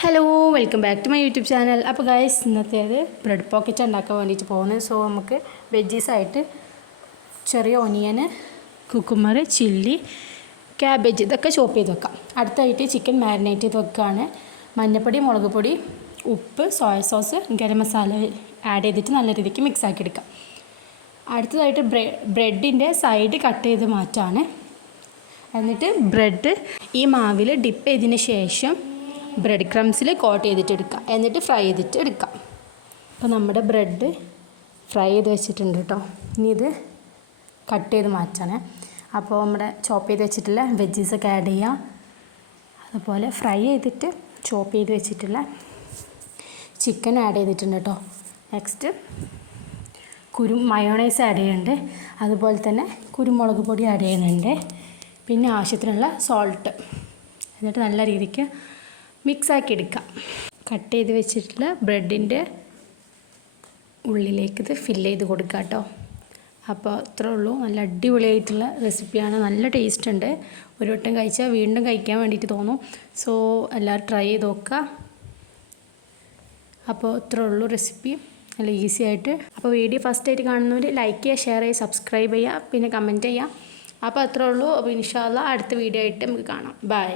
Hello welcome back to my YouTube channel. അപ്പോൾ guys ഇന്നത്തേത് bread pocket ഉണ്ടാക്കാൻ വേണ്ടിയിട്ട് പോകുന്നത്. സോ നമുക്ക് വെജീസായിട്ട് ചെറിയ ഒനിയൻ, കുക്കുമ്പർ, ചില്ലി, ക്യാബേജ് ഇതൊക്കെ ചോപ്പ് ചെയ്ത് വെക്കാം. അടുത്തായിട്ട് ചിക്കൻ മാരിനേറ്റ് ചെയ്ത് വെക്കുകയാണ്. മഞ്ഞൾപ്പൊടി, മുളക് പൊടി, ഉപ്പ്, soya sauce, garam masala add ചെയ്തിട്ട് നല്ല രീതിക്ക് മിക്സ് ആക്കി എടുക്കാം. അടുത്തതായിട്ട് ബ്രെഡിൻ്റെ സൈഡ് കട്ട് ചെയ്ത് മാറ്റാണ്. എന്നിട്ട് ബ്രെഡ് ഈ മാവിൽ ഡിപ്പ് ചെയ്തതിന് ശേഷം ബ്രെഡ് ക്രംസിൽ കോട്ട് ചെയ്തിട്ട് എടുക്കുക. എന്നിട്ട് ഫ്രൈ ചെയ്തിട്ട് എടുക്കാം. അപ്പോൾ നമ്മുടെ ബ്രെഡ് ഫ്രൈ ചെയ്ത് വെച്ചിട്ടുണ്ട് കേട്ടോ. ഇനി ഇത് കട്ട് ചെയ്ത് മാറ്റാണ്. അപ്പോൾ നമ്മുടെ ചോപ്പ് ചെയ്ത് വെച്ചിട്ടുള്ള വെജീസൊക്കെ ആഡ് ചെയ്യുക. അതുപോലെ ഫ്രൈ ചെയ്തിട്ട് ചോപ്പ് ചെയ്ത് വെച്ചിട്ടുള്ള ചിക്കൻ ആഡ് ചെയ്തിട്ടുണ്ട് കേട്ടോ. നെക്സ്റ്റ് മയോണൈസ് ആഡ് ചെയ്യുന്നുണ്ട്. അതുപോലെ തന്നെ കുരുമുളക് പൊടി ആഡ് ചെയ്യുന്നുണ്ട്. പിന്നെ ആവശ്യത്തിനുള്ള സോൾട്ട്. എന്നിട്ട് നല്ല രീതിക്ക് മിക്സാക്കി എടുക്കാം. കട്ട് ചെയ്ത് വെച്ചിട്ടുള്ള ബ്രെഡിൻ്റെ ഉള്ളിലേക്ക് ഇത് ഫില്ല് ചെയ്ത് കൊടുക്കാം കേട്ടോ. അപ്പോൾ അത്രേ ഉള്ളൂ. നല്ല അടിപൊളിയായിട്ടുള്ള റെസിപ്പിയാണ്. നല്ല ടേസ്റ്റ് ഉണ്ട്. ഒരു വട്ടം കഴിച്ചാൽ വീണ്ടും കഴിക്കാൻ വേണ്ടിയിട്ട് തോന്നും. സോ എല്ലാവരും ട്രൈ ചെയ്ത് നോക്കുക. അപ്പോൾ ഇത്രേ ഉള്ളൂ റെസിപ്പി, നല്ല ഈസി ആയിട്ട്. അപ്പോൾ വീഡിയോ ഫസ്റ്റ് ആയിട്ട് കാണുന്നവർ ലൈക്ക് ചെയ്യുക, ഷെയർ ചെയ്യുക, സബ്സ്ക്രൈബ് ചെയ്യുക, പിന്നെ കമൻറ്റ് ചെയ്യുക. അപ്പോൾ അത്രേ ഉള്ളൂ. അപ്പോൾ ഇൻഷാ അല്ലാഹ് അടുത്ത വീഡിയോ ആയിട്ട് നമുക്ക് കാണാം. ബൈ.